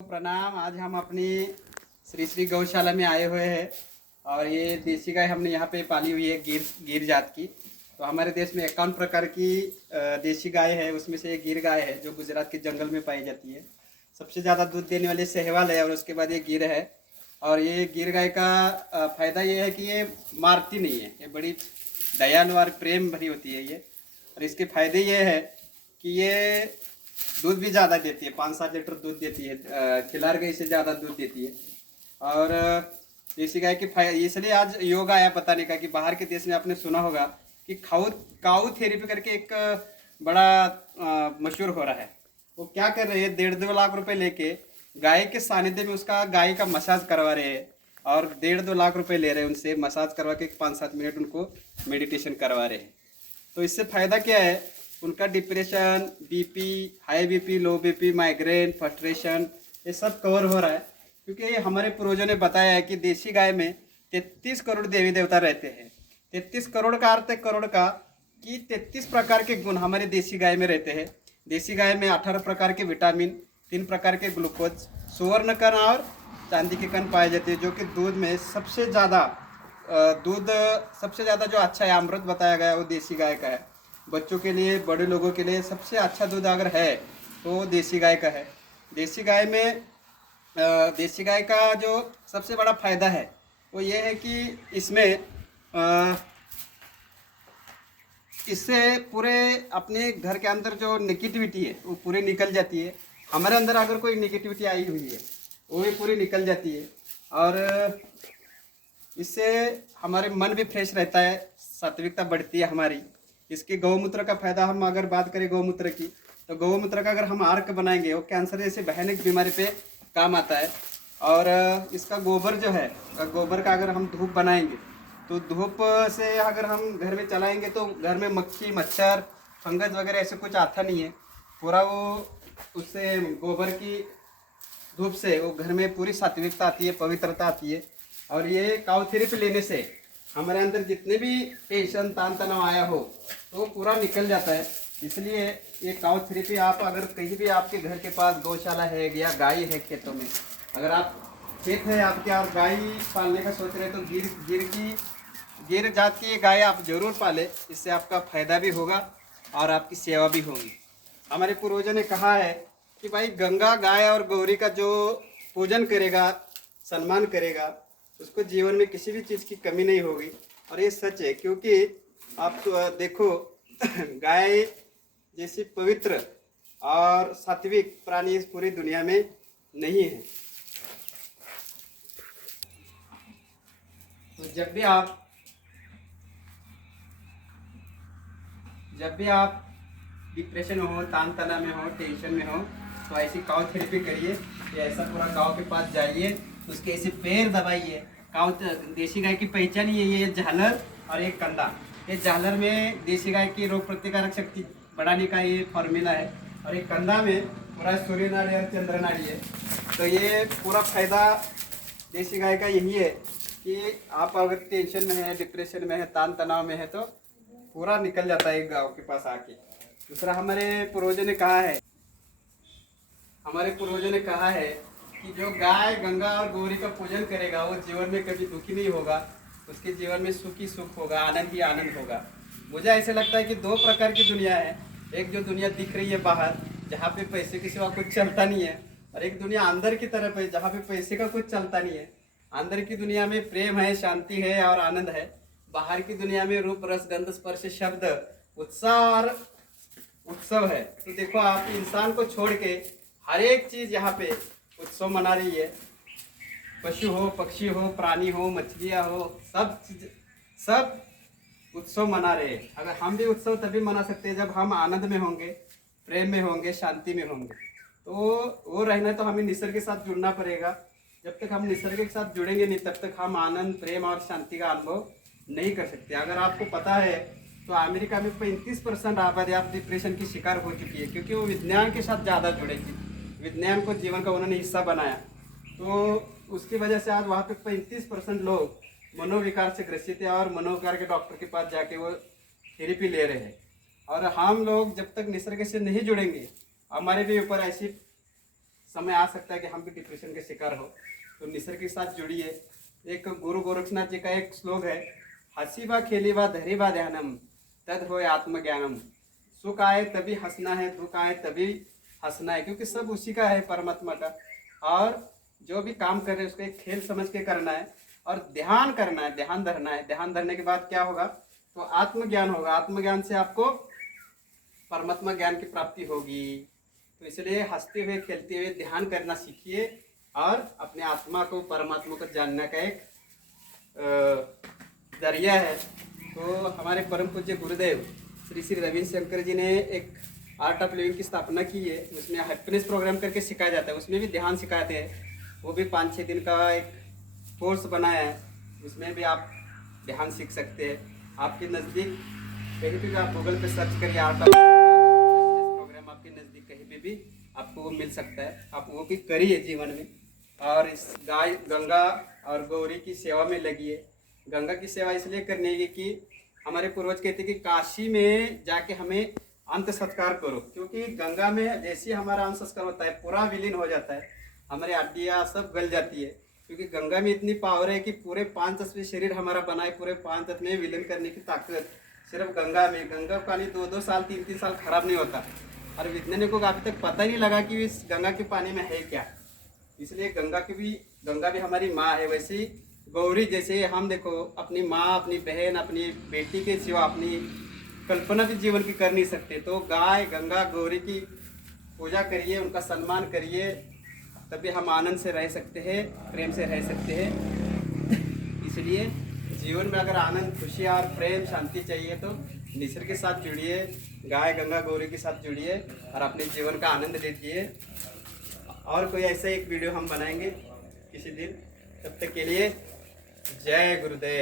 प्रणाम। आज हम अपनी श्री श्री गौशाला में आए हुए हैं और ये देसी गाय हमने यहाँ पे पाली हुई है, गिर गिर जात की। तो हमारे देश में 51 प्रकार की देसी गाय है, उसमें से एक गिर गाय है जो गुजरात के जंगल में पाई जाती है। सबसे ज़्यादा दूध देने वाले सहवाल है और उसके बाद ये गिर है। और ये गिर गाय का फ़ायदा ये है कि ये मारती नहीं है, ये बड़ी दयालु और प्रेम भरी होती है ये। और इसके फायदे ये है कि ये दूध भी ज़्यादा देती है, 5-7 लीटर दूध देती है, खिलार गाय से ज़्यादा दूध देती है। और देसी गाय के फायदे इसलिए आज योग आया पता नहीं का कि बाहर के देश में आपने सुना होगा कि काऊ थेरेपी करके एक बड़ा मशहूर हो रहा है। वो क्या कर रहे हैं, 1.5-2 लाख रुपए लेके गाय के सानिध्य में उसका गाय का मसाज करवा रहे हैं और 1.5-2 लाख रुपए ले रहे हैं उनसे, मसाज करवा के 5-7 मिनट उनको मेडिटेशन करवा रहे हैं। तो इससे फ़ायदा क्या है, उनका डिप्रेशन, बीपी, हाई बीपी, लो बीपी, माइग्रेन, फ्रस्ट्रेशन, ये सब कवर हो रहा है। क्योंकि हमारे पूर्वजों ने बताया है कि देसी गाय में 33 करोड़ देवी देवता रहते हैं। 33 करोड़ का अर्थ है करोड़ का कि 33 प्रकार के गुण हमारे देसी गाय में रहते हैं। देसी गाय में 18 प्रकार के विटामिन, 3 प्रकार के ग्लूकोज, सुवर्ण कण और चांदी के कण पाए जाते हैं, जो कि दूध में सबसे ज़्यादा जो अच्छा है, अमृत बताया गया है वो देसी गाय का है। बच्चों के लिए, बड़े लोगों के लिए सबसे अच्छा दूध अगर है तो देसी गाय का है। देसी गाय का जो सबसे बड़ा फायदा है वो ये है कि इससे पूरे अपने घर के अंदर जो नेगेटिविटी है वो पूरी निकल जाती है। हमारे अंदर अगर कोई नेगेटिविटी आई हुई है वो भी पूरी निकल जाती है और इससे हमारे मन भी फ्रेश रहता है, सात्विकता बढ़ती है हमारी। इसके गौमूत्र का फायदा हम अगर बात करें गौमूत्र की, तो गौमूत्र का अगर हम अर्क बनाएंगे वो कैंसर जैसे भयानक बीमारी पे काम आता है। और इसका गोबर जो है, गोबर का अगर हम धूप बनाएंगे तो धूप से अगर हम घर में चलाएंगे तो घर में मक्खी, मच्छर, फंगस वगैरह ऐसे कुछ आता नहीं है। पूरा वो उससे गोबर की धूप से वो घर में पूरी सात्विकता आती है, पवित्रता आती है। और ये काउ थेरेपी लेने से हमारे अंदर जितने भी टेंशन, तान तनाव आया हो तो पूरा निकल जाता है। इसलिए ये काउ थेरेपी आप अगर कहीं भी आपके घर के पास गौशाला है या गाय है, खेतों में अगर आप खेत है आपके और गाय पालने का सोच रहे हैं तो गिर जात की ये गाय आप जरूर पाले। इससे आपका फायदा भी होगा और आपकी सेवा भी होगी। हमारे पूर्वजों ने कहा है कि भाई गंगा, गाय और गौरी का जो पूजन करेगा, सम्मान करेगा, उसको जीवन में किसी भी चीज़ की कमी नहीं होगी। और ये सच है, क्योंकि आप तो देखो गाय जैसी पवित्र और सात्विक प्राणी इस पूरी दुनिया में नहीं है। तो जब भी आप डिप्रेशन में हो, तान तनाव में हो, टेंशन में हो, तो ऐसी काउ थेरेपी करिए। या ऐसा पूरा काउ के पास जाइए, उसके ऐसे पैर दबाइए। काउ देसी गाय की पहचान ही है, ये झालर और एक कंधा। ये झालर में देसी गाय की रोग प्रतिकारक शक्ति बढ़ाने का ये फॉर्मूला है और एक कंधा में पूरा सूर्य नाड़ी और चंद्र नाड़ी है। तो ये पूरा फायदा देसी गाय का यही है कि आप अगर टेंशन में है, डिप्रेशन में है, तान तनाव में है तो पूरा निकल जाता है गाँव के पास आके। दूसरा, हमारे पूर्वजों ने कहा है कि जो गाय, गंगा और गौरी का पूजन करेगा वो जीवन में कभी दुखी नहीं होगा, उसके जीवन में सुख ही सुख होगा, आनंद ही आनंद होगा। मुझे ऐसे लगता है कि 2 प्रकार की दुनिया है। एक जो दुनिया दिख रही है बाहर, जहाँ पे पैसे के सिवा कुछ चलता नहीं है, और एक दुनिया अंदर की तरफ है जहाँ पे पैसे का कुछ चलता नहीं है। अंदर की दुनिया में प्रेम है, शांति है और आनंद है। बाहर की दुनिया में रूप, रस, गंध, स्पर्श, शब्द, उत्साह और उत्सव है। तो देखो, आप इंसान को छोड़ के हर एक चीज यहाँ पे उत्सव मना रही है। पशु हो, पक्षी हो, प्राणी हो, मछलियाँ हो, सब उत्सव मना रहे हैं। अगर हम भी उत्सव तभी मना सकते हैं जब हम आनंद में होंगे, प्रेम में होंगे, शांति में होंगे। तो वो रहना तो हमें निसर्ग के साथ जुड़ना पड़ेगा। जब तक हम निसर्ग के साथ जुड़ेंगे नहीं, तब तक हम आनंद, प्रेम और शांति का अनुभव नहीं कर सकते। अगर आपको पता है तो अमेरिका में 35% आबादी आप डिप्रेशन की शिकार हो चुकी है, क्योंकि वो विज्ञान के साथ ज़्यादा जुड़े थी। विज्ञान को जीवन का उन्होंने हिस्सा बनाया, तो उसकी वजह से आज वहाँ पे 35% लोग मनोविकार से ग्रसित है और मनोविकार के डॉक्टर के पास जाके वो थेरेपी ले रहे हैं। और हम लोग जब तक निसर्ग से नहीं जुड़ेंगे, हमारे भी ऊपर ऐसी समय आ सकता है कि हम भी डिप्रेशन के शिकार हो, तो निसर्ग के साथ जुड़िए। एक गुरु गोरक्षनाथ जी का एक श्लोक है, हसीबा खेलीबा धरीबा ध्यानम तद होए आत्मज्ञानम। सुख आए तभी हंसना है, दुख आए तभी हंसना है, क्योंकि सब उसी का है, परमात्मा का। और जो भी काम कर रहे हैं उसको एक खेल समझ के करना है और ध्यान करना है, ध्यान धरना है। ध्यान धरने के बाद क्या होगा, तो आत्मज्ञान होगा। आत्मज्ञान से आपको परमात्मा ज्ञान की प्राप्ति होगी। तो इसलिए हंसते हुए खेलते हुए ध्यान करना सीखिए और अपने आत्मा को, परमात्मा को जानने का एक जरिया है। तो हमारे परम पूज्य गुरुदेव श्री श्री रविंद्र शंकर जी ने एक आर्ट ऑफ लिविंग की स्थापना की है। उसमें हैप्पीनेस प्रोग्राम करके सिखाया जाता है, उसमें भी ध्यान सिखाते हैं। वो भी 5-6 दिन का एक कोर्स बनाया है, उसमें भी आप ध्यान सीख सकते हैं। आपके नज़दीक कहीं भी आप गूगल पे सर्च करिए आर्ट ऑफ प्रोग्राम, आपके नज़दीक कहीं पे भी आपको वो मिल सकता है। आप वो भी करिए जीवन में। और इस गाय गंगा और गौरी की सेवा में लगिए। गंगा की सेवा इसलिए करनी है कि हमारे पूर्वज कहते हैं कि काशी में जाके हमें अंत संस्कार करो, क्योंकि गंगा में जैसे हमारा अंत संस्कार होता है पूरा विलीन हो जाता है, हमारी हड्डियाँ सब गल जाती है। क्योंकि गंगा में इतनी पावर है कि पूरे 5 तत्वीय शरीर हमारा बना है, पूरे 5 तत्व में विलीन करने की ताकत सिर्फ गंगा में। गंगा का पानी 2-2 साल 3-3 साल खराब नहीं होता, और वैज्ञानिकों को अभी तक पता ही नहीं लगा कि इस गंगा के पानी में है क्या। इसलिए गंगा भी हमारी माँ है। वैसे ही गौरी, जैसे हम देखो अपनी माँ, अपनी बहन, अपनी बेटी के सिवा अपनी कल्पना भी जीवन की कर नहीं सकते। तो गाय गंगा गौरी की पूजा करिए, उनका सम्मान करिए, तभी हम आनंद से रह सकते हैं, प्रेम से रह सकते हैं। इसलिए जीवन में अगर आनंद, खुशी और प्रेम, शांति चाहिए तो निसर्ग के साथ जुड़िए, गाय गंगा गौरी के साथ जुड़िए और अपने जीवन का आनंद लीजिए। और कोई ऐसा एक वीडियो हम बनाएंगे किसी दिन, तब तक के लिए जय गुरुदेव।